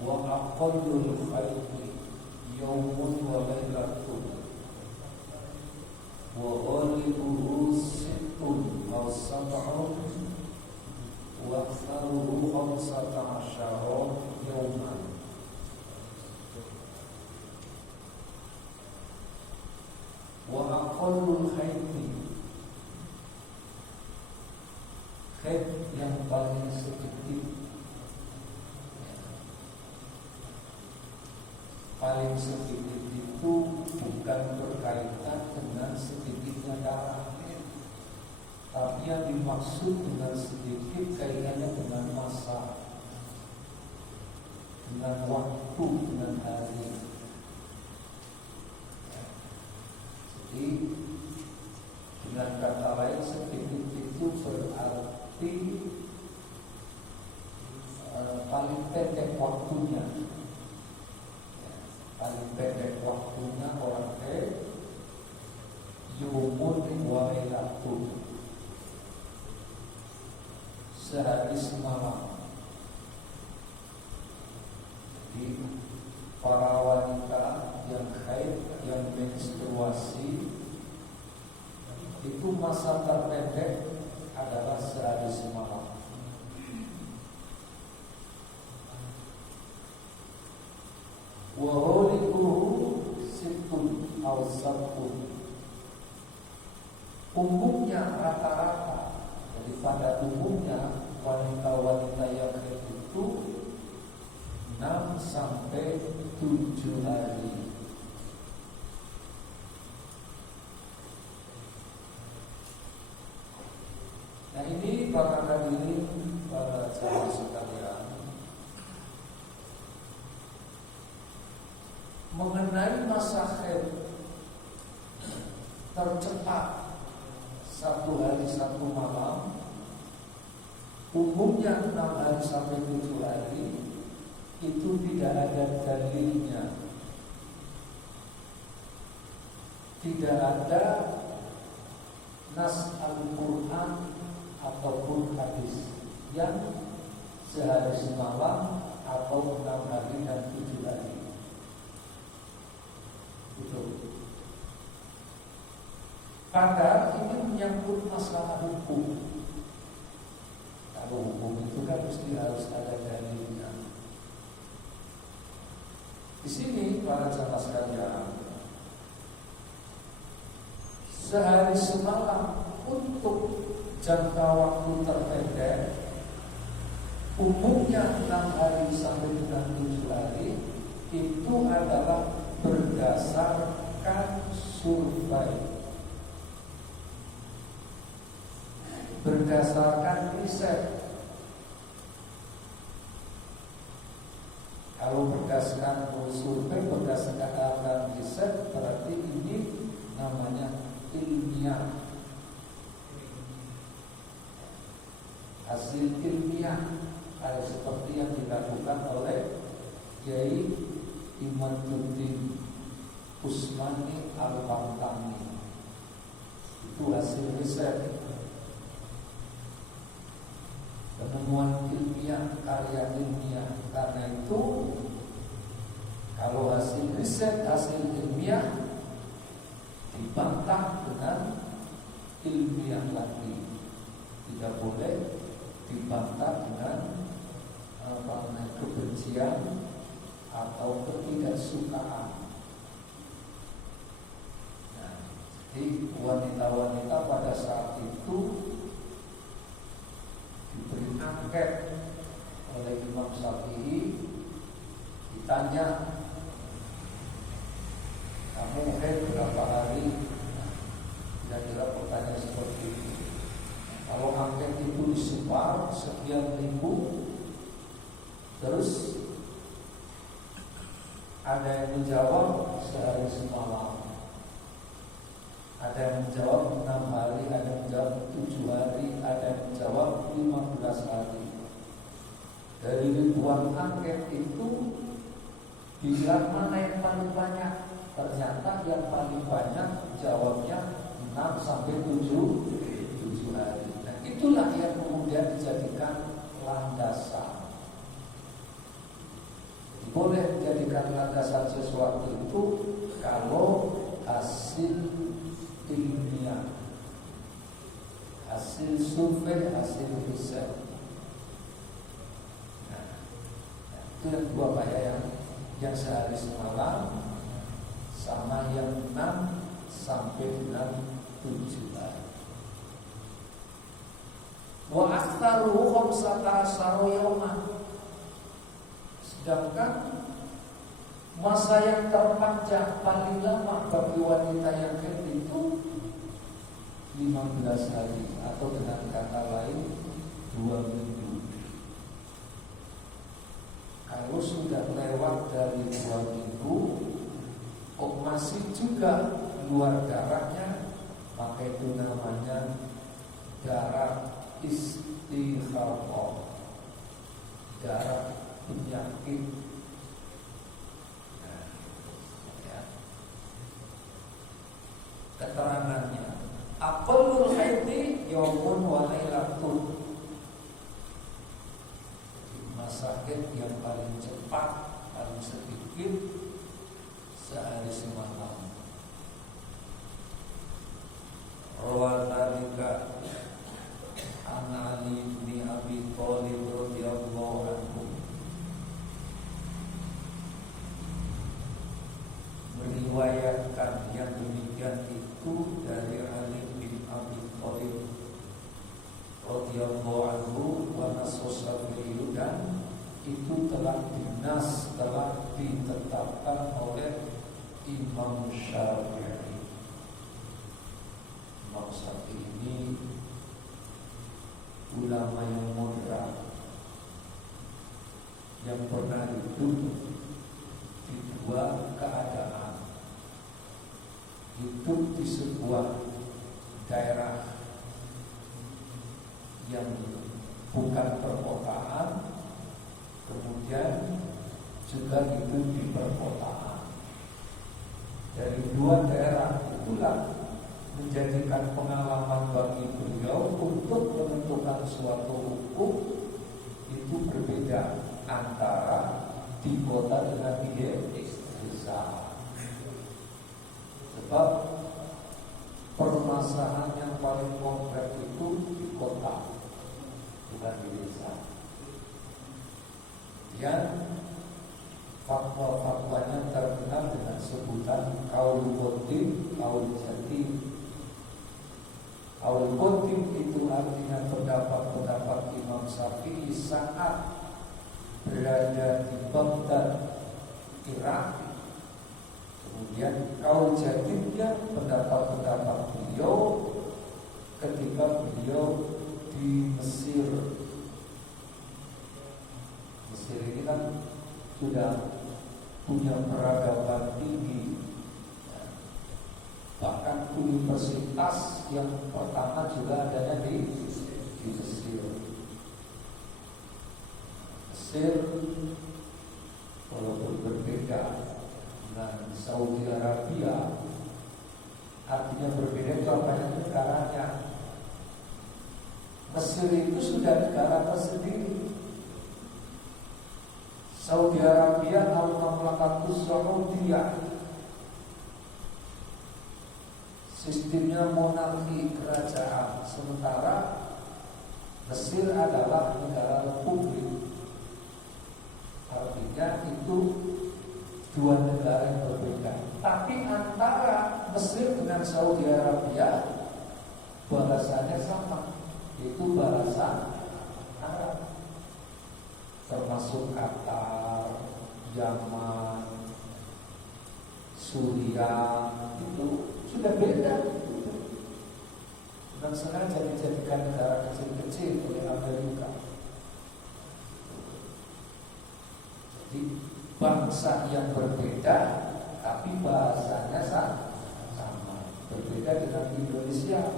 wa aqallul khairi yaumun wa lailatun wa ghalibuhu sittun aw sab'un wa aktsaruhu khamsata asyara yauman. Wa aqallul khairi, khair yang paling sedikit, paling sedikit itu bukan berkaitan dengan sedikitnya darah, tapi yang dimaksud dengan sedikit kaitannya dengan masa, dengan waktu, dengan hari. Jadi dengan kata lain, sedikit itu berarti paling pendek waktunya. Paling pendek waktunya orang yumun wa lailatun, sehari semalam. Jadi para wanita yang haid, yang menstruasi, itu masa terpendek adalah sehari semalam. Wa hulikuhu sittun aw sab'un, umumnya rata-rata, jadi pada umumnya wanita-wanita yang haid itu 6 sampai 7 hari. Nah ini para hadirin, para jamaah sekalian, mengenai masa haid tercepat 1 hari 1 malam, umumnya 6 hari sampai 7 hari, itu tidak ada dalilnya, tidak ada nas Al-Quran ataupun hadis yang sehari semalam atau 6 hari dan 7 hari. Itu. Padahal ini menyangkut masalah hukum. Kalau hukum itu kan mesti harus ada dalilnya. Di sini para jamaah sekalian, sehari semalam untuk jangka waktu terpendek, umumnya 6 hari sampai dengan 7 hari, itu adalah berdasarkan survei, berdasarkan riset. Kalau berdasarkan survei, berdasarkan riset, berarti ini namanya ilmiah, hasil ilmiah, seperti yang dilakukan oleh Kiai Imaduddin Usmani Al-Bantani. Itu hasil riset, penemuan ilmiah, karya ilmiah. Karena itu kalau hasil riset, hasil ilmiah dibantah dengan ilmiah lagi, tidak boleh dibantah dengan kebencian atau ketidaksukaan. Nah, jadi wanita-wanita pada saat itu diberi angket oleh Imam Syafi'i, ditanya, kamu haid berapa hari? Kira-kira pertanyaan seperti itu. Kalau angket itu disebar sekian ribu, terus ada yang menjawab sehari semalam, ada yang menjawab 6 hari, ada yang menjawab 7 hari, ada yang menjawab 15 hari. Dari ribuan angket itu, bilang mana yang paling banyak? Ternyata yang paling banyak jawabnya 6 sampai 7 hari. Nah, itulah yang kemudian dijadikan landasan. boleh dijadikan landasan sesuatu itu kalau hasil ilmiah, hasil survei, hasil riset. Nah, itu yang dua Pak ya, yang sehari semalam sama yang 6 sampai dengan 7 hari. Wa aktsaruhu khamsata asyara yawman. Sedangkan masa yang terpanjang paling lama bagi wanita yang haid itu 15 hari, atau dengan kata lain 2 minggu. Kalau sudah lewat dari 2 minggu kok masih juga keluar darahnya, maka itu namanya darah istighathah, darah penyakit. Nah, ya. Keterangannya, aqallul haidi yaumun wa lailatun. Masa haid yang paling cepat, paling sedikit, sehari semalam. Rawalika an Ali bin Abi Thalib radhiyallahu anhu, meriwayatkan yang demikian itu dari Ali bin Abi Thalib radhiyallahu anhu, wa nasosabiyu, dan itu telah ditetapkan oleh Imam Syafi'i. Imam Syafi'i ini ulama yang moderat yang pernah hidup di dua keadaan. Hidup di sebuah daerah yang bukan perkotaan, kemudian juga hidup di perkotaan. Dari dua daerah itulah menjadikan pengalaman bagi beliau untuk menentukan suatu hukum itu berbeda antara di kota dengan di desa. Sebab permasalahan yang paling kompleks itu di kota, bukan di desa. Dan fatwa-fatwanya terkenal dengan sebutan qaul qadim, qaul jadid. Qaul qadim itu artinya pendapat-pendapat Imam Syafi'i saat berada di Baghdad, Irak. Kemudian qaul jadidnya pendapat-pendapat beliau ketika beliau di Mesir. Mesir ini kan sudah punya peradaban tinggi, bahkan universitas yang pertama juga adanya di Mesir. Mesir walaupun berbeda dengan Saudi Arabia, artinya berbeda itu apanya, negaranya. Mesir itu sudah negara tersendiri. Saudi Arabia al-Mamlakatus Saudiyah, sistemnya monarki kerajaan, sementara Mesir adalah negara republik. Artinya itu dua negara yang berbeda. Tapi antara Mesir dengan Saudi Arabia bahasanya sama, yaitu bahasa Arab. Termasuk Qatar, Yaman, Suriah, itu sudah beda. Dan sekarang dijadikan negara kecil-kecil oleh Amerika. Jadi bangsa yang berbeda, tapi bahasanya sama. Berbeda dengan Indonesia.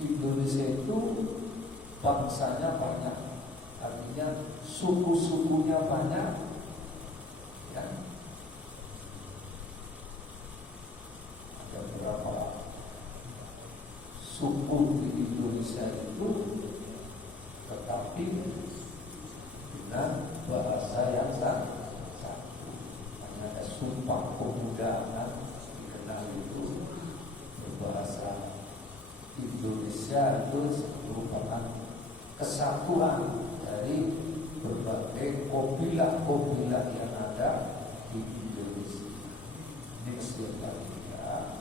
Indonesia itu bangsanya banyak, artinya suku-sukunya banyak, ya. Ada beberapa suku di Indonesia itu, tetapi dengan bahasa yang Sumpah Pemuda dikenal itu berbahasa Indonesia itu merupakan kesatuan dari berbagai kopilah-kopilah yang ada di Indonesia. Ini Mesir Balia.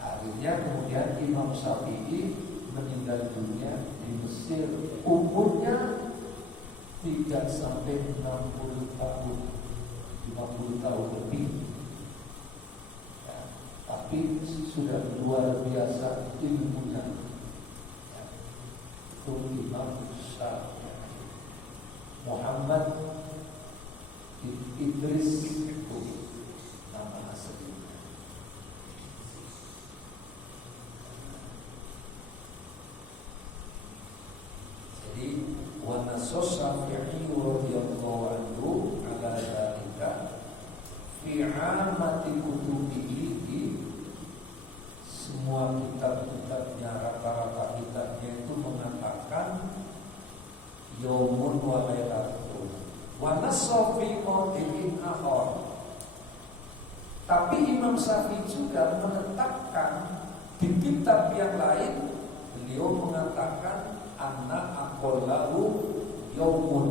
Akhirnya kemudian Imam Syafi'i meninggal dunia di Mesir, umurnya tidak sampai 60 tahun, 50 tahun lebih. Ya, tapi sudah luar biasa ilmunya. Ya, itu Imam Syafi'i. Muhammad Idris itu nama aslinya. Jadi wa nasos Syafi'i radhiyallahu anhu ala dzalika fi 'amati kutubihi, semua kitab-kitabnya, rata-rata kitabnya itu mengatakan yaumun wa lailatun wa nasso fi mawdi'in akhar. Tapi Imam Syafi'i juga menetapkan di kitab yang lain, beliau mengatakan anna aqallahu yaumun,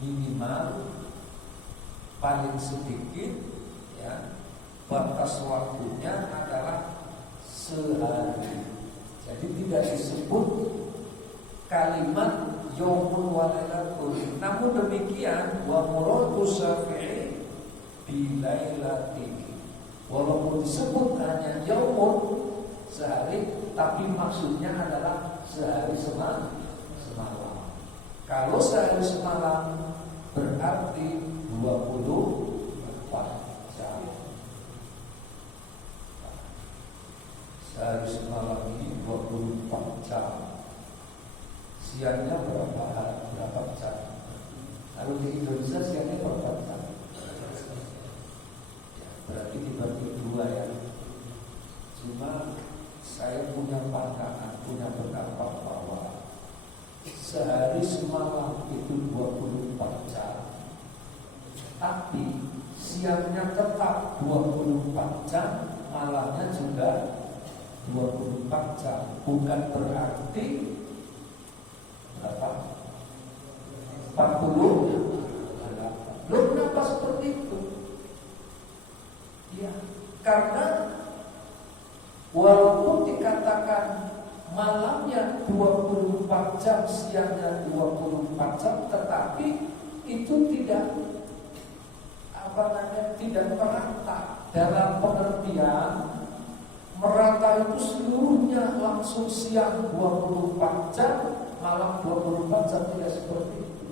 minimal paling sedikit ya batas waktunya adalah sehari. Jadi tidak disebut kalimat yaumun wa lailatun. Namun demikian wa muradu Syafi'i bilailati, walaupun disebut hanya yaumun sehari, tapi maksudnya adalah sehari semalam. Kalau sehari semalam berarti 24 jam. Sehari semalam ini 24 jam. Siangnya berapa jam? Kalau di Indonesia siangnya berapa jam? Ya, berarti dibagi 2 ya. Cuma saya punya pandangan, punya pendapat bahwa sehari semalam itu 24 jam, tapi siangnya tetap 24 jam, malamnya juga 24 jam. Bukan berarti berapa? 40. Loh, kenapa seperti itu? Ya, karena walaupun dikatakan malamnya 24 jam, siangnya 24 jam, tetapi itu tidak tidak merata. Dalam pengertian merata itu seluruhnya langsung siang 24 jam, malam 24 jam, tidak seperti itu.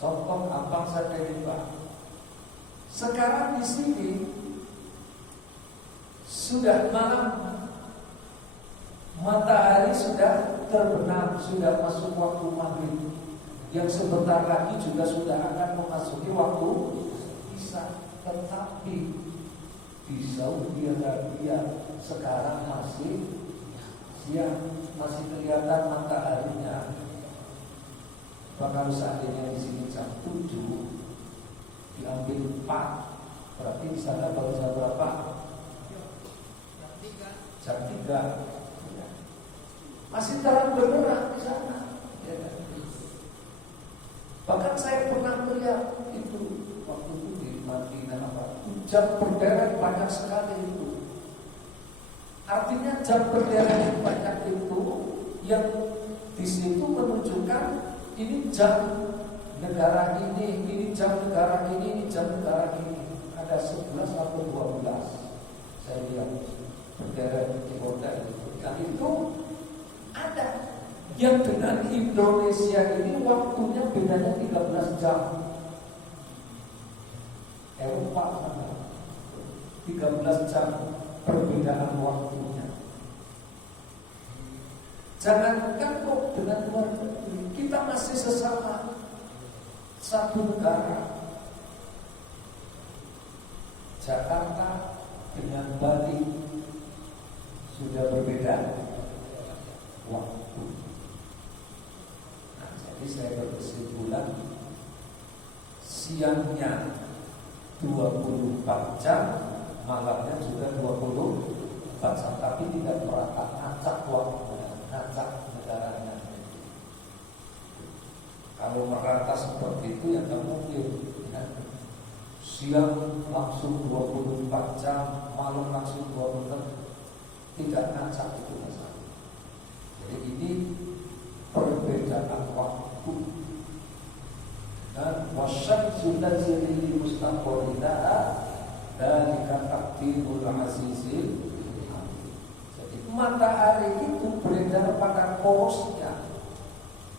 Contoh abang saya Pak. Sekarang di sini sudah malam, matahari sudah terbenam, sudah masuk waktu maghrib. Yang sebentar lagi juga sudah akan memasuki waktu isya. Tetapi di Saudi Arabia sekarang masih siang, masih kelihatan mataharinya. Bahkan seandainya di sini jam 7 diambil 4, berarti di sana baru jam berapa? Jam 3. Masih terang benderang di sana. Ya. Bahkan saya pernah melihat itu waktu itu di Madinah, jam berderet banyak sekali itu. Artinya jam berderet yang banyak itu yang di situ menunjukkan ini jam negara ini jam negara ini jam negara ini. Ada 11 atau 12 saya lihat berderet di hotel itu. Dan itu ada yang dengan Indonesia ini waktunya bedanya 13 jam. Eropa sana 13 jam perbedaan waktunya. Jangankan kok dengan luar negeri, kita masih sesama satu negara. Jakarta dengan Bali sudah berbeda waktu. Nah, jadi saya berkesimpulan siangnya 24 jam, malamnya juga 24 jam, tapi tidak merata, ngacak waktunya, ngacak negaranya. Kalau merata seperti itu ya nggak mungkin ya. Siang langsung 24 jam, malam langsung 24 jam, tidak ngacak itu masalah. Jadi ini perbedaan waktu. Dan wasyamsu tajri li mustaqarrin laha dzalika taqdirul azizil alim. Jadi matahari itu beredar pada porosnya.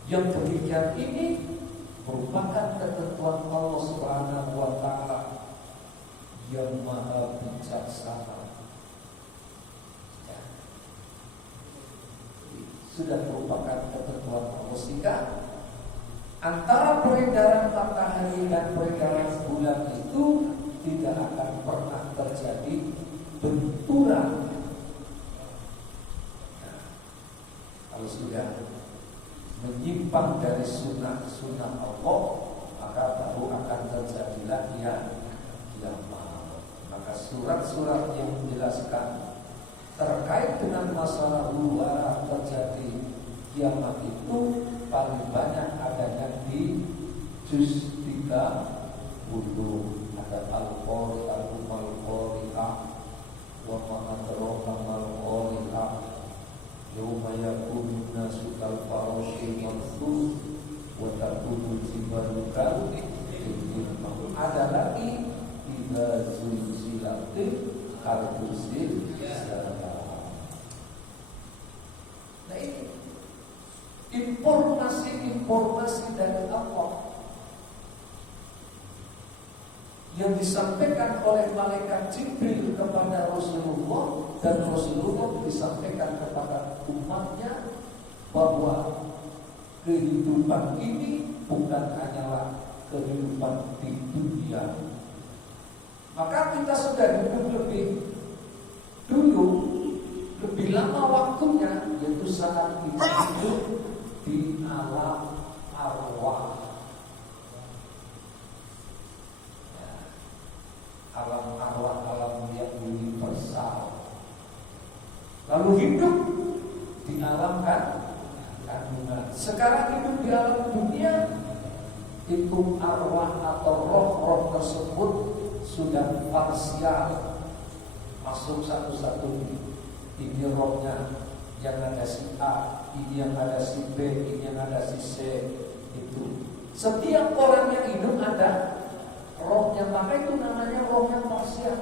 Yang demikian ini merupakan ketentuan Allah Subhanahu wa taala yang maha bijaksana. Ya. Sudah merupakan ketentuan Allah, sehingga antara peredaran matahari dan peredaran bulan itu tidak akan pernah terjadi benturan. Nah, kalau sudah menyimpang dari sunnah Allah, maka baru akan terjadilah kiamat. Maka surat-surat yang menjelaskan terkait dengan masalah luar terjadi kiamat itu paling banyak adanya di juz 30. Ada Al-Qari'ah, Al-Qari'ah, wa ma adraka mal-Qari'ah, yauma yakunu nasu kal farashil mabthus wa takunu jibalu kal ihil. Ada lagi idza zulzilatil ardu zilzalaha. Nah ini informasi dari Allah yang disampaikan oleh malaikat Jibril kepada Rasulullah, dan Rasulullah disampaikan kepada umatnya bahwa kehidupan ini bukan hanyalah kehidupan di dunia. Maka kita sudah hidup lebih lama waktunya, yaitu saat kita hidup di alam arwah. Alam arwah, alam yang universal. Lalu hidup di alam kandungan. Sekarang hidup di alam dunia, itu arwah atau roh-roh tersebut sudah parsial, masuk satu-satu. Ini rohnya yang ada si A, ini yang ada si B, ini yang ada si C. Itu setiap orang yang hidup ada rohnya, maka itu namanya rohnya parsial.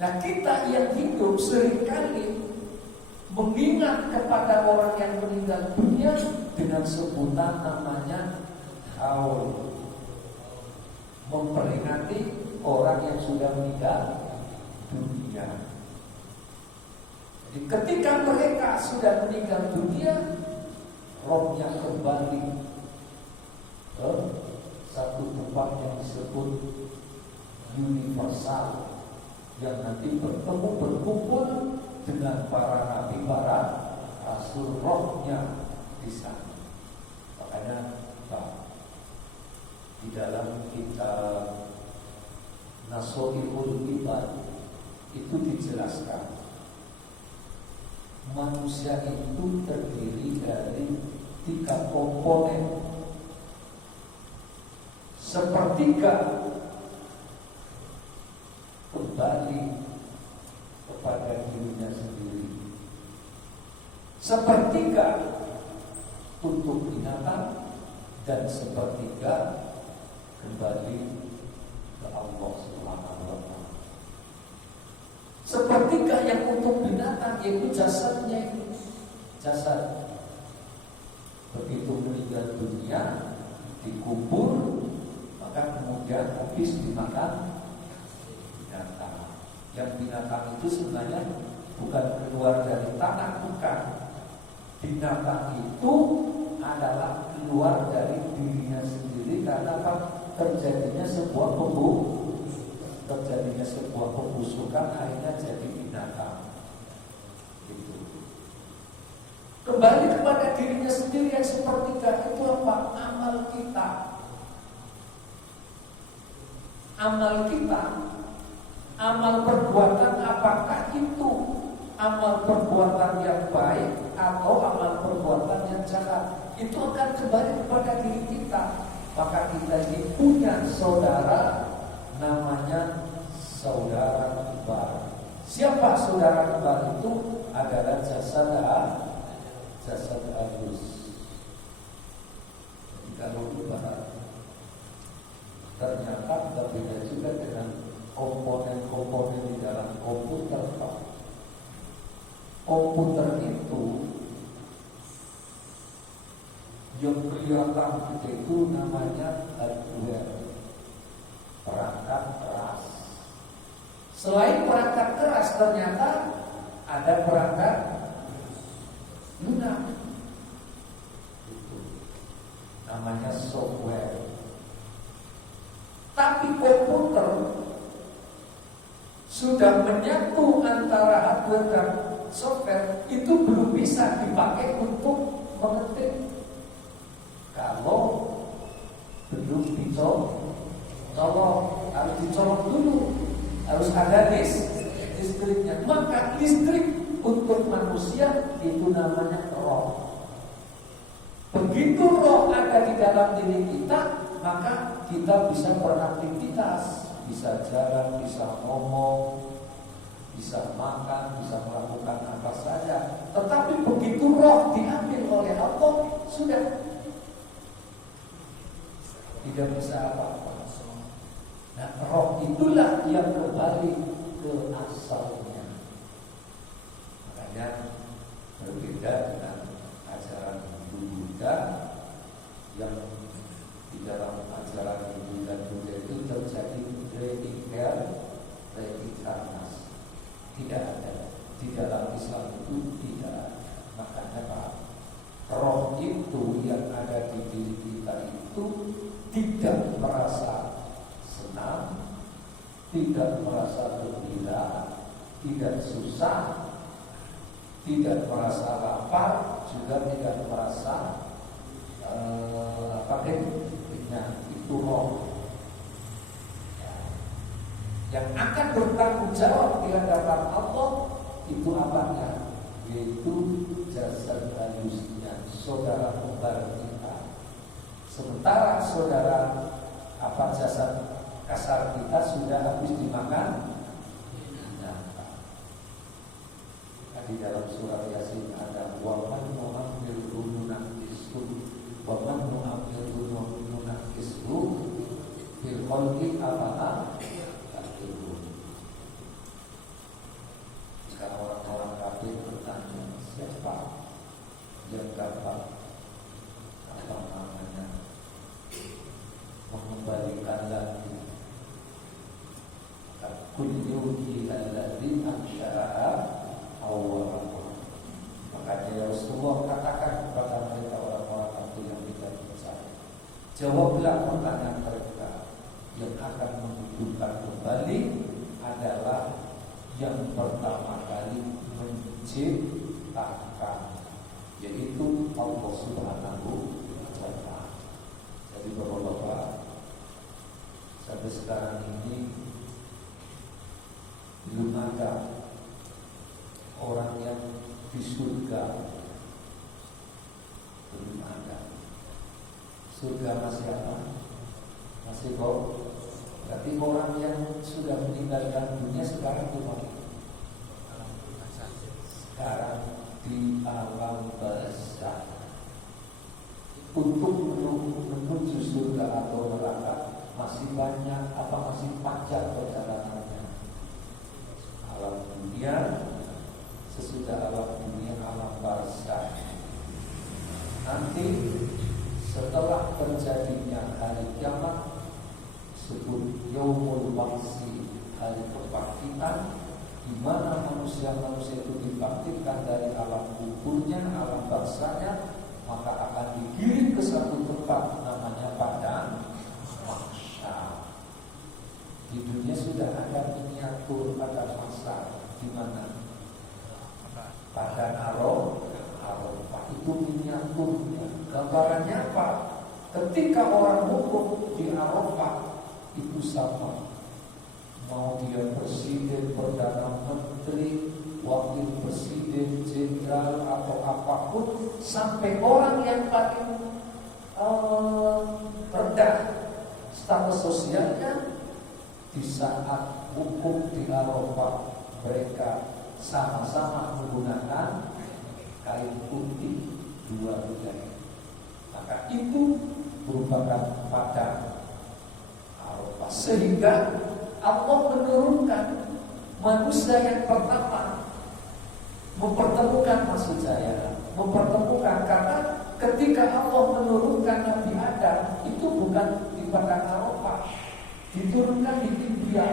Nah, kita yang hidup seringkali mengingat kepada orang yang meninggal dunia dengan sebutan namanya haul, memperingati orang yang sudah meninggal dunia. Jadi ketika mereka sudah meninggal dunia, rohnya kembali ke satu tempat yang disebut universal, yang nanti berkumpul dengan para nabi, para rasul, rohnya di sana. Makanya di dalam kitab Nasoihul Ibad itu dijelaskan manusia itu terdiri dari 3 komponen. Sepertiga kembali kepada dirinya sendiri, sepertiga untuk binatang, dan sepertiga kembali ke Allah Subhanahu wa taala. Sepertiga yang untuk binatang yaitu jasadnya, jasad. Begitu meninggal dunia, dikubur, maka kemudian habis dimakan binatang. Yang binatang itu sebenarnya bukan keluar dari tanah, bukan. Binatang itu adalah keluar dari dirinya sendiri karena apa? Terjadinya sebuah pembusukan, akhirnya jadi binatang. Gitu. Kembali kepada diri dirinya sendiri yang sepertiga itu apa? Amal kita. Amal kita, amal perbuatan, apakah itu amal perbuatan yang baik atau amal perbuatan yang jahat? Itu akan kembali kepada diri kita. Maka kita ini punya saudara, namanya saudara kembar. Siapa saudara kembar itu? Adalah jasad halus. Jadi kalau dibahas, ternyata berbeda juga dengan komponen-komponen di dalam komputer. Komputer itu yang kelihatan itu namanya hardware, perangkat keras. Selain perangkat keras, ternyata ada perangkat lunak. Itu namanya software. Tapi komputer sudah menyatu antara hardware dan software, itu belum bisa dipakai untuk mengetik kalau belum dicolok. Harus dicolok dulu, harus ada listriknya. Maka listrik untuk manusia itu namanya roh. Begitu roh ada di dalam diri kita, maka kita bisa beraktivitas, bisa jalan, bisa ngomong, bisa makan, bisa melakukan apa saja. Tetapi begitu roh diambil oleh Allah, sudah tidak bisa apa-apa. Nah, roh itulah yang kembali ke asalnya. Makanya berbeda dengan ajaran Buddha yang di dalam ajaran Hindu dan Buddha itu terjadi reinkarnasi. Tidak ada. Di dalam Islam itu tidak ada. Makanya Pak, roh itu yang ada di diri kita itu tidak merasa senang, tidak merasa gembira, tidak susah, tidak merasa lapar, juga tidak merasa itu roh yang akan bertanggung jawab di hadapan Allah. Itu apanya? Yaitu jasad halusnya, saudara kembar kita. Sementara saudara jasad kasar kita sudah habis dimakan. Di dalam surah Yasin ada waman nu'ammirhu nunakishu waman nu'ammirhu nunakishu fil khalqi afala ta'qilun. Jika orang-orang kafir bertanya, siapa yang dapat mengembalikan lagi kul yuhi alladzi ansyara'a awal. Makanya ya Rasulullah katakan kepada mereka orang-orang kafir yang tidak percaya, jawablah pertanyaan mereka, yang akan menghidupkan kembali adalah yang pertama kali menciptakan, yaitu Allah Subhanahu wa Ta'ala. Jadi Bapak-bapak, sampai sekarang ini belum ada orang yang di surga. Belum ada. Surga masih apa? Masih kok. Berarti orang yang sudah meninggalkan dunia sekarang di mana? Sekarang di alam barzakh. Untuk menuju surga atau neraka masih banyak, masih panjang perjalanannya. Alam dunia, sesudah alam dunia, alam barzakh. Nanti setelah terjadinya hari kiamat, disebut yaumul ba'si, hari kebangkitan, di mana manusia-manusia itu dibangkitkan dari alam kuburnya, alam barzahnya, maka akan digiring ke satu tempat namanya padang mahsyar. Di dunia sudah ada miniatur padang mahsyar, di mana padang Arafah itu itu miniaturnya. Gambarannya apa? Ketika orang wukuf di Arafah itu sama, mau dia presiden, perdana menteri, wakil presiden, jenderal atau apapun, sampai orang yang paling rendah status sosialnya, di saat wukuf di Arafah mereka sama-sama menggunakan kain putih dua helai. Maka itu merupakan pada Arafah, sehingga Allah menurunkan manusia yang pertama mempertemukan, maksud saya mempertemukan, karena ketika Allah menurunkan Nabi Adam itu bukan di padang Arafah, diturunkan di Libya.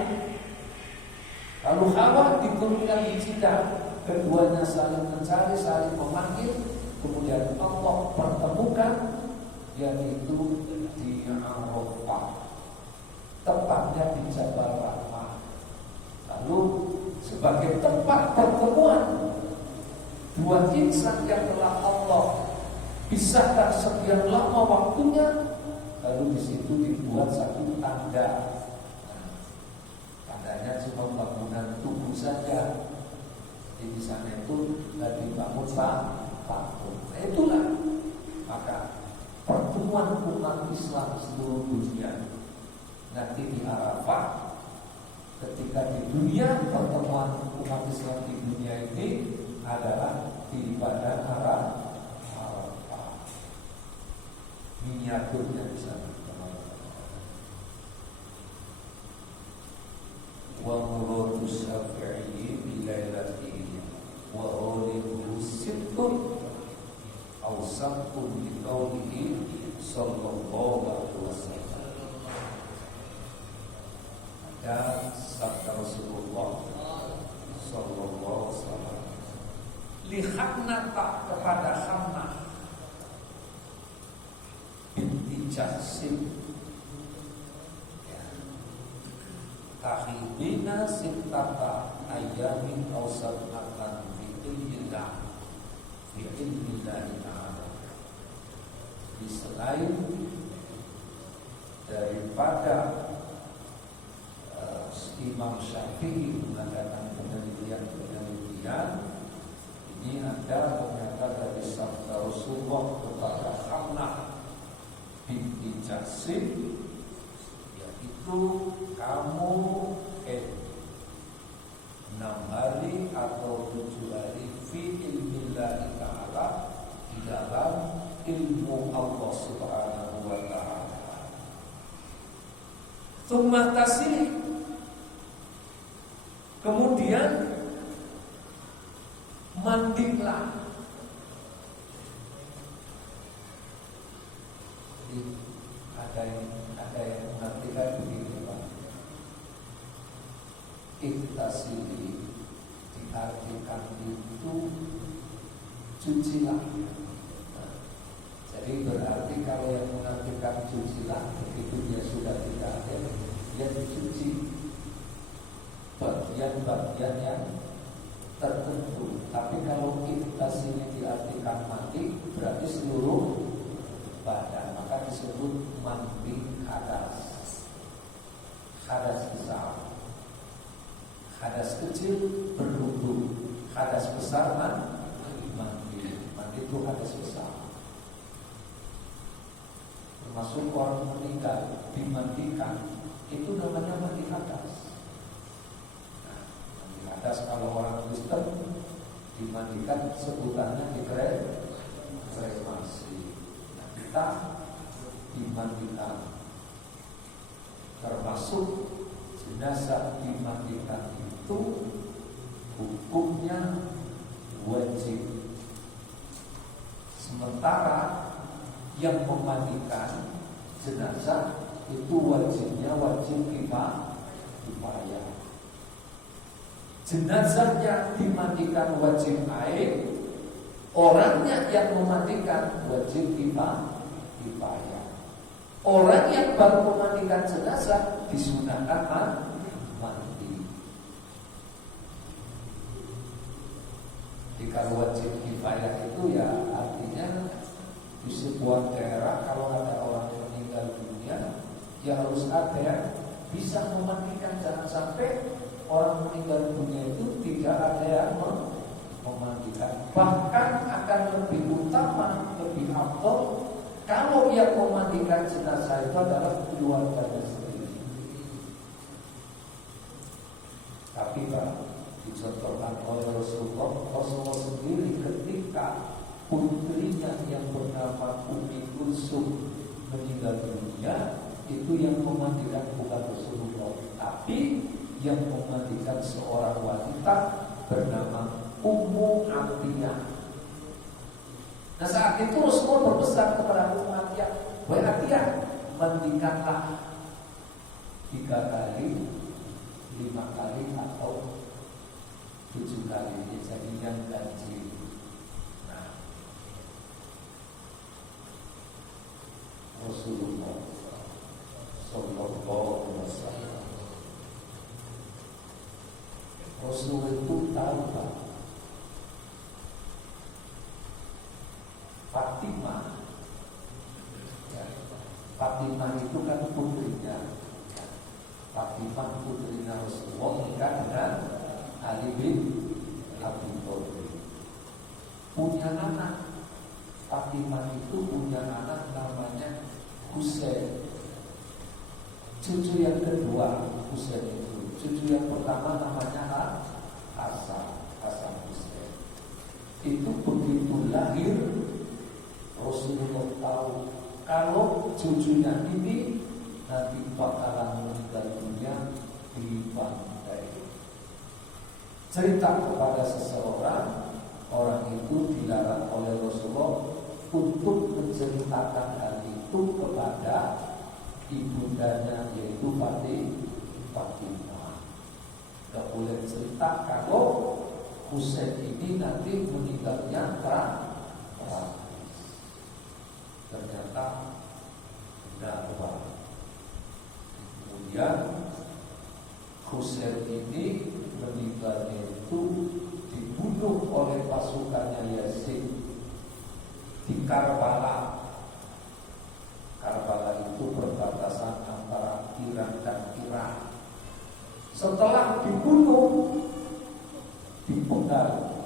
Lalu Hawa diturunkan di Jeddah, keduanya saling mencari, saling memanggil, kemudian Allah pertemukan, yaitu di Arafah, tepatnya di Jabal Rahmah. Lalu sebagai tempat pertemuan dua insan yang telah Allah pisahkan sekian lama waktunya, lalu di situ dibuat satu tanda. Tandanya cuma bangunan tubuh saja. Di sana itu dibangun patung. Nah, itulah maka pertemuan umat Islam seluruh dunia nanti di Arafah. Ketika di dunia, pertemuan umat Islam di dunia ini adalah di padang Arafah. Miniaturnya di sana. Wa muradu syafi'i bilailatihi wa awlihu sittun aw sabtun bi qawlihi sallallahu alaihi wasallam. Dan sabda Rasulullah sallallahu alaihi wasallam, lihatnata kepada Hannah binti Jahsin, tahibina sittata ayyamin aw sab'atan fi ilmillah ta'ala. Di selain daripada Imam Syafi'i mengatakan penelitian ini ada ternyata dari sabda Rasulullah kepada Hannah binti Jahsin, yaitu kamu 6 hari atau 7 hari fi ilmillah ta'ala, di dalam ilmu Allah subhanahu wa ta'ala. Tsumma tasih, kemudian mandilah. Jadi ada yang mengartikan begini, Pak. Iktasili diartikan itu cucilah. Jadi berarti kalau yang mengartikan cucilah, begitu dia sudah tidak ada, dia dicuci bagian-bagian yang tertentu. Tapi kalau iktasili diartikan mandi, berarti seluruh badan, maka disebut mandi hadas. Hadas besar, hadas kecil berwudu, hadas besar mandi. Mandi itu hadas besar. Termasuk orang meninggal dimandikan, itu namanya mandi hadas. Nah, mandi hadas kalau orang Kristen dimandikan sebutannya dikremasi. Nah, kita dimandikan, termasuk jenazah dimandikan itu hukumnya wajib. Sementara yang memandikan jenazah itu wajibnya wajib kifayah. Jenazahnya dimandikan wajib air, orangnya yang memandikan wajib kifayah. Orang yang baru memandikan jenazah disunahkan mandi. Jika wajib kifayah itu ya artinya Di sebuah daerah kalau ada orang yang meninggal dunia, ya harus ada yang bisa memandikan. Jangan sampai orang meninggal dunia itu tidak ada yang memandikan. Bahkan akan lebih utama, lebih afdal kalau yang memandikan jenazah itu adalah keluarganya sendiri. Tapi Pak, dicontohkan oleh Rasulullah sendiri ketika putrinya yang bernama Ummi Kulsum meninggal dunia, itu yang memandikan bukan Rasulullah, tapi yang memandikan seorang wanita bernama Ummu Atiyah. Nah saat itu Rasulullah berpesan kepada Ummu Atiyah, "Wahai Atiyah, mandikanlah 3 kali, 5 kali atau 7 kali." Jadi yang ganjil. Nah, Rasulullah Sallallahu Alaihi Wasallam, Rasulullah itu tahu Pak, Fatimah, ya, Fatimah itu kan putrinya. Fatimah putrinya Rasulullah nikah dengan Ali bin Abi Thalib. Punya anak. Fatimah itu punya anak namanya Husain. Cucu yang kedua Husain itu. Cucu yang pertama namanya Hasan Husain. Itu begitu lahir Rasulullah tahu kalau cucunya ini nanti bakalan meninggal dunia di pantai. Cerita kepada seseorang, orang itu dilarang oleh Rasulullah untuk menceritakan hal itu kepada ibundanya, yaitu Fatimah. Tidak boleh cerita kalau Husain ini nanti meninggalnya tragis. Ternyata benar Pak. Kemudian Husain ini meninggalnya itu dibunuh oleh pasukannya Yazid di Karbala. Karbala itu perbatasan antara Iran dan Irak. Setelah dibunuh, dipenggal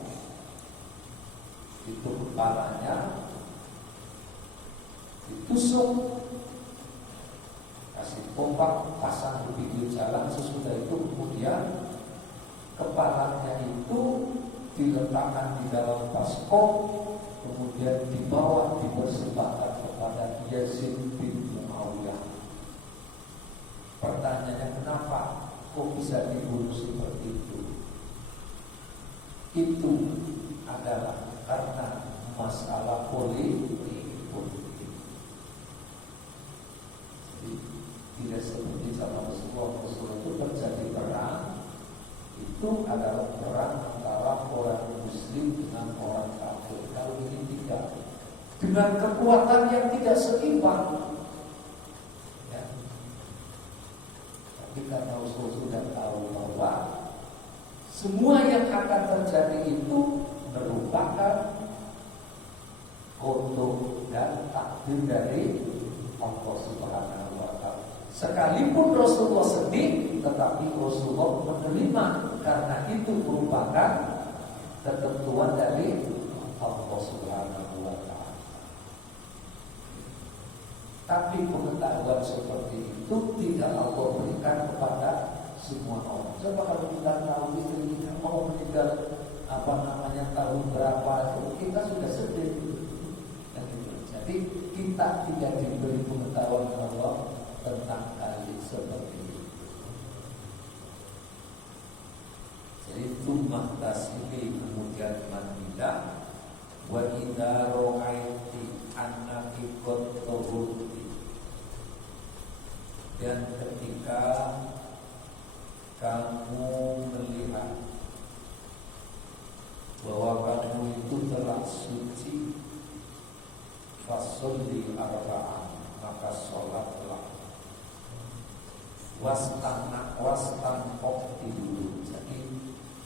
itu kepalanya, ditusuk, kasih pompa, pasang di pinggir jalan. Sesudah itu kemudian kepalanya itu diletakkan di dalam baskom, kemudian dibawa dipersembahkan kepada Yazid bin Muawiyah. Pertanyaannya, kenapa kok bisa dibunuh seperti itu? Itu adalah karena masalah politik. Tidak seperti zaman Rasulullah itu terjadi perang, itu adalah perang antara orang Muslim dengan orang kafir. Kalau ini tidak, dengan kekuatan yang tidak seimbang. Ya. Tapi karena Rasulullah sudah tahu bahwa semua yang akan terjadi itu merupakan kodok dan takdir dari Allah Subhanahu wa Ta'ala. Sekalipun Rasulullah sedih, tetapi Rasulullah menerima karena itu merupakan ketentuan dari Allah Subhanahu wa Ta'ala. Tapi pengetahuan seperti itu tidak Allah berikan kepada semua orang. Coba kalau kita tahu istri kita mau meninggal tahun berapa, kita sudah sedih. Jadi kita tidak diberi pengetahuan Allah tentang hal seperti itu. Jadi tummah tasimi, kemudian mandilah. Wa idza ra'aiti annaki qad tuhurti, dan ketika kamu melihat bahwa kamu itu telah suci, fasolli arba'an, maka sholatlah. Wastan okti dulu, jadi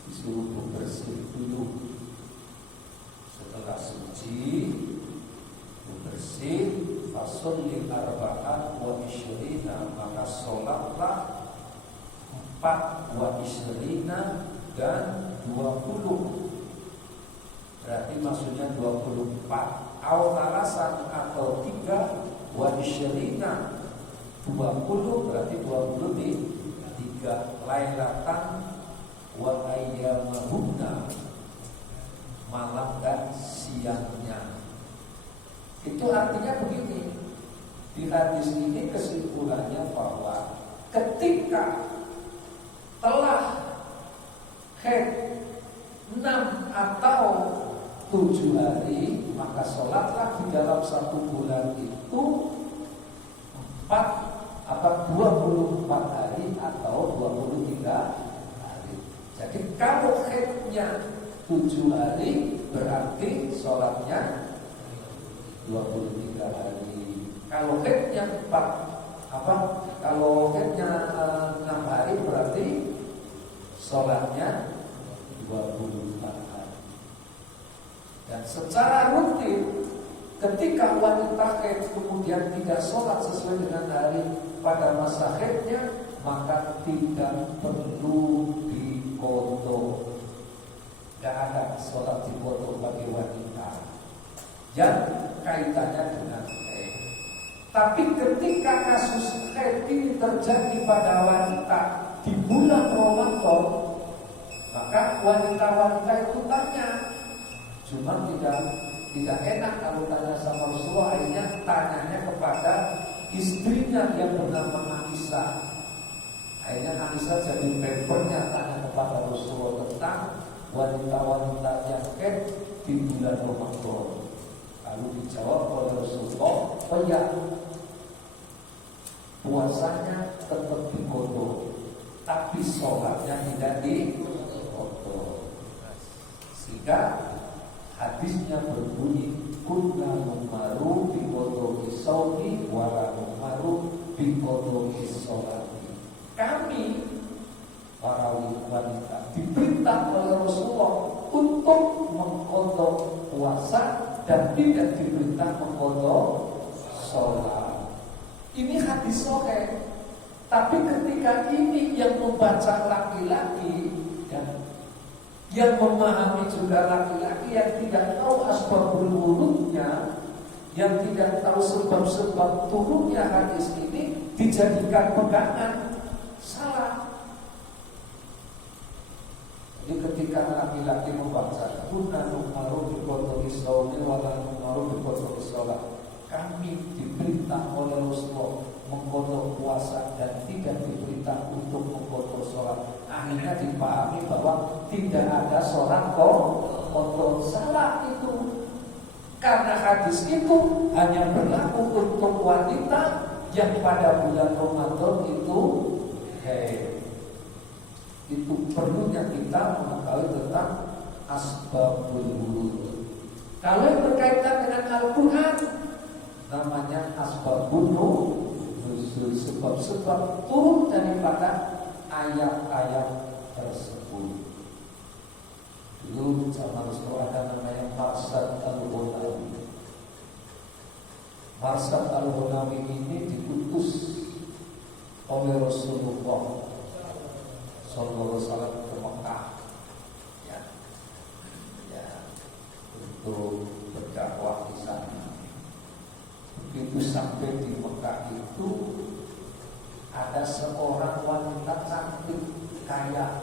disuruh bersih dulu. Setelah suci, bersih. fasolli arba'an wa isyrina, maka sholatlah 4 wa isyrina dan 20. Berarti maksudnya 24. Awalasan atau 3 wa isyrina 20, berarti 20 di 3. Lailatan wa ayyamahunna, malam dan siangnya. Itu artinya begini. Di hadis ini kesimpulannya bahwa ketika telah haid 6 atau 7 hari, maka sholatlah di dalam 1 bulan itu 24 hari atau 23 hari. Jadi kalau haidnya 7 hari, berarti sholatnya 23 hari. Kalau haidnya 6 hari, berarti sholatnya 24 hari. Dan secara rutin, ketika wanita haid kemudian tidak sholat sesuai dengan hari pada masa haidnya, maka tidak perlu diqodho. Tidak ada sholat diqodho bagi wanita yang kaitannya dengan haid. Tapi ketika kasus haid ini terjadi pada wanita di bulan Ramadan, maka wanita-wanita itu tanya. Cuma tidak enak kalau tanya sama Rasulullah. Akhirnya tanyanya kepada istrinya yang bernama Aisyah. Akhirnya Aisyah jadi papernya tanya kepada Rasulullah tentang wanita-wanita yang haid di bulan Ramadan. Lalu dijawab oleh Rasulullah, oh ya, puasanya tetap diqodho, tapi sholatnya tidak diqodho. Sehingga hadisnya berbunyi, kunna numaru biqodho shaumi wa la numaru biqodho sholati. Kami para wanita diperintah oleh Rasulullah untuk mengqodho puasa dan tidak diperintah mengqodho sholat. Ini hadis sahih. Tapi ketika ini yang membaca laki-laki dan yang memahami juga laki-laki yang tidak tahu asbabul wurudnya, yang tidak tahu sebab-sebab turunnya hadis ini, dijadikan pegangan, salah. Jadi ketika laki-laki membaca kunna numaru biqodho shaumi wa la numaru biqodho sholat, kami diperintah oleh Rasulullah mengqodho puasa dan tidak diperintah untuk mengqodho sholat. Akhirnya dipahami bahwa tidak ada sholat qodho. Salah itu. Karena hadis itu hanya berlaku untuk wanita yang pada bulan Ramadan itu haid. Itu perlunya kita mengetahui tentang asbabul wurud. Kalau yang berkaitan dengan Al-Quran, namanya asbabun nuzul, sebab-sebab turun daripada ayat-ayat tersebut. Dulu zaman Rasulullah ada namanya Marsad Al-Ghunawi. Marsad Al-Ghunawi ini diutus oleh Rasulullah sallallahu alaihi wasallam ke Mekah, ya, untuk berdakwah di sana. Begitu sampai di Mekah itu ada seorang wanita cantik kaya.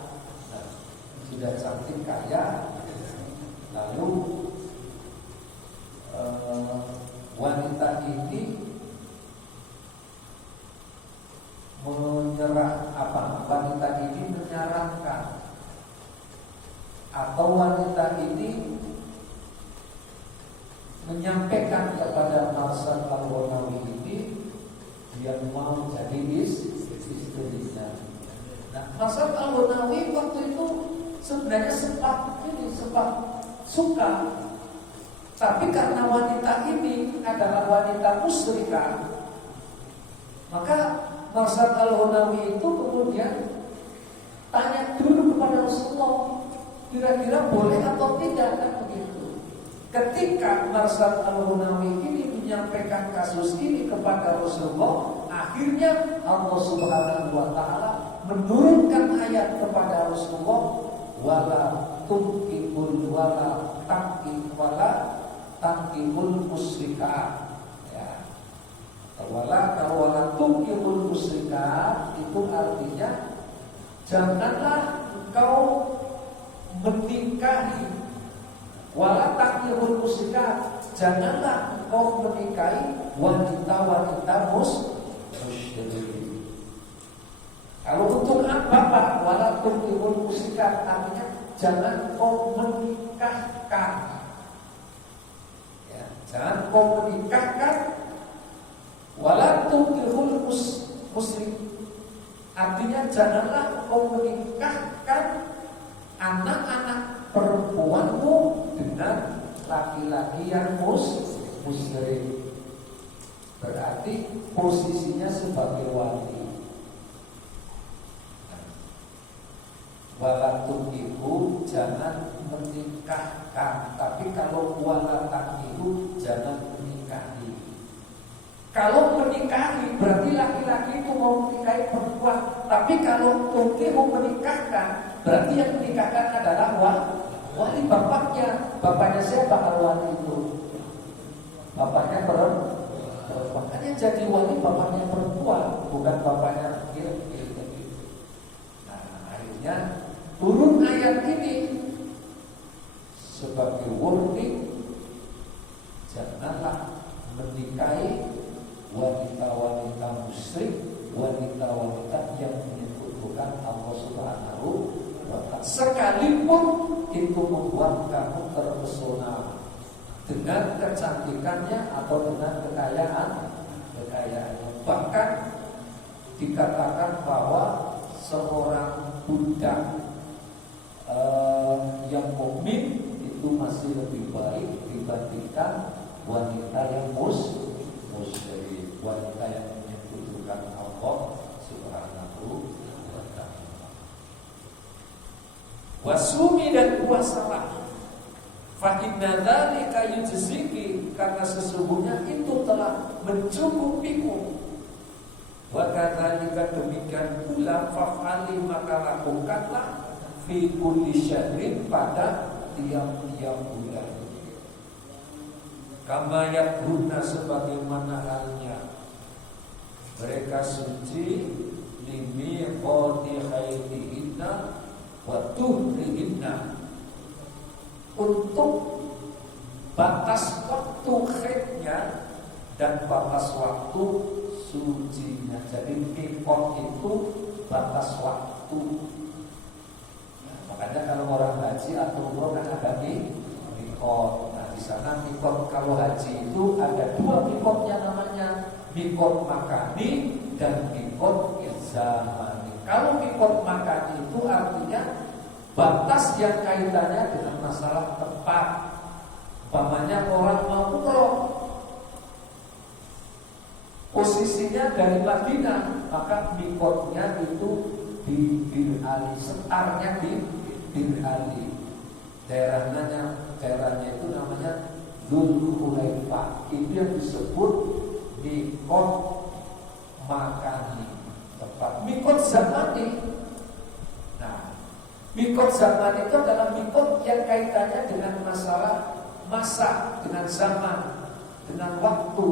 Nah, sudah cantik kaya, lalu wanita ini wanita ini menyarankan, atau wanita ini menyampaikan kepada Marsad Al-Ghunawi ini dia mau jadi istrinya. Nah, Marsad Al-Ghunawi waktu itu sebenarnya sempat suka, tapi karena wanita ini adalah wanita musyrikah, maka Marsad Al-Ghunawi itu kemudian tanya dulu kepada Rasulullah, kira-kira boleh atau tidak, kan begitu. Ketika Marsad Al-Ghunawi ini menyampaikan kasus ini kepada Rasulullah, akhirnya Allah Subhanahu wa taala menurunkan ayat kepada Rasulullah, wala tunkihul wala tankihul musyrika. Ya. Wala tunkihul musyrika itu artinya janganlah engkau menikahi, wala tankihul musyrika, janganlah engkau menikahi wanita-wanita musyrik. Kalau untuk bapak, wala tunkihul musyrika artinya jangan kau menikahkan. Ya, jangan kau menikahkan. Wala tunkihul musyrik artinya janganlah kau menikahkan anak-anak perempuanmu dengan laki-laki yang musyrik. Berarti posisinya sebagai wali. Wala tunkihu jangan menikahkan, tapi kalau wala tankihu jangan menikahi. Kalau menikahi berarti laki-laki itu mau menikahi perempuan, tapi kalau tunkihu menikahkan berarti yang menikahkan adalah wali bapaknya. Bapaknya siapa kalau wali itu? Bapaknya perempuan. Makanya jadi wali bapaknya perempuan, bukan bapaknya laki-laki. Nah, akhirnya turun ayat ini sebagai warning, janganlah menikahi wanita-wanita musyrik, wanita-wanita yang menyebutkan Allah Subhanahu wa ta'ala, sekalipun itu membuat kamu terpesona dengan kecantikannya atau dengan kekayaannya. Bahkan dikatakan bahwa seorang budak yang mukmin itu masih lebih baik dibandingkan wanita yang musyrik, wanita yang menyebutkan Allah Subhanahu wa ta'ala. Wasumi dan puasalah, fa inna dzalika yujziki, karena sesungguhnya itu telah mencukupimu. Wa kadzalika, demikian pula, fa'ali, maka lakukanlah, fi kulli syahrin, pada tiap-tiap bulan. Kama yakruna, sebagaimana halnya mereka suci, limi qadi khairihinna wa tuhrihinna, untuk batas waktu haidnya dan batas waktu sucinya. Jadi mikot itu batas waktu. Nah, makanya kalau orang haji atau umroh kan ada mikot. Nah, di sana mikot kalau haji itu ada dua mikotnya, namanya mikot makani dan mikot zamani. Kalau mikot makani itu artinya batas yang kaitannya dengan masalah tempat. Umpamanya orang mau umroh, posisinya dari Madinah, maka mikotnya itu di Bir Ali, setarnya di Bir Ali. Daerahnya itu namanya Dzulhulaifah. Itu yang disebut mikot makani, tempat. Mikot zamani. Nah, mikot zaman itu adalah mikot yang kaitannya dengan masalah masa, dengan zaman, dengan waktu.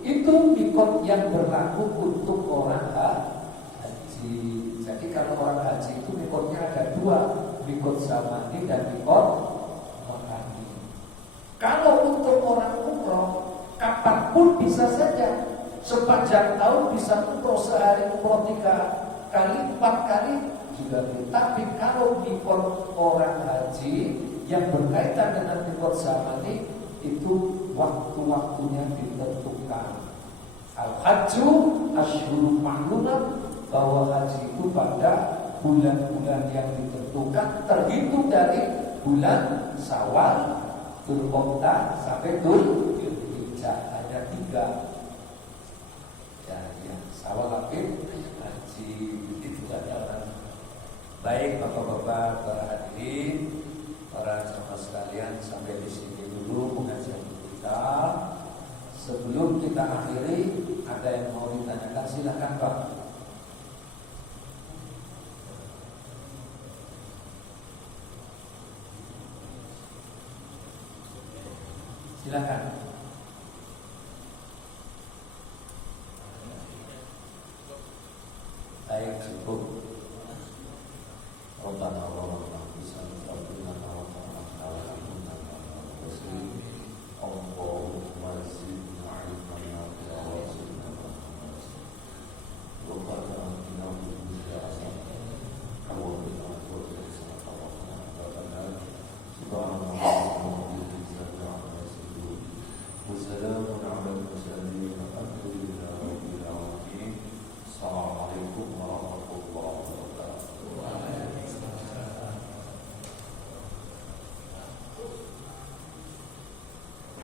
Itu mikot yang berlaku untuk orang haji. Jadi kalau orang haji itu mikotnya ada dua, mikot zamani dan mikot makani. Kalau untuk orang umroh, kapanpun bisa saja, sepanjang tahun bisa umroh, sehari umroh 3 kali, 4 kali juga. Tapi kalau mikot orang haji yang berkaitan dengan mikot zamani, itu waktu-waktunya ditentukan. Al-hajju asyhurun ma'lumat, bahwa haji itu pada bulan-bulan yang ditentukan, terhitung dari bulan Syawal, Dzulqa'dah sampai Dzulhijjah. Ada 3. Ya, Syawal akhir haji itu adalah. Baik Bapak-bapak, para hadirin, para jamaah sekalian, sampai di sini dulu pengajian kita. Sebelum kita akhiri, ada yang mau ditanyakan, silakan Pak. Silakan. Baik, cukup. Rabbana wa rabbana bisa rabbina wa rabbana Allahumma zidna ilman wa zidna wa qadna atina min dunya hasanah wa qina adhaban nar subhanallah wa bihamdihi wa salamun ala al-mursalin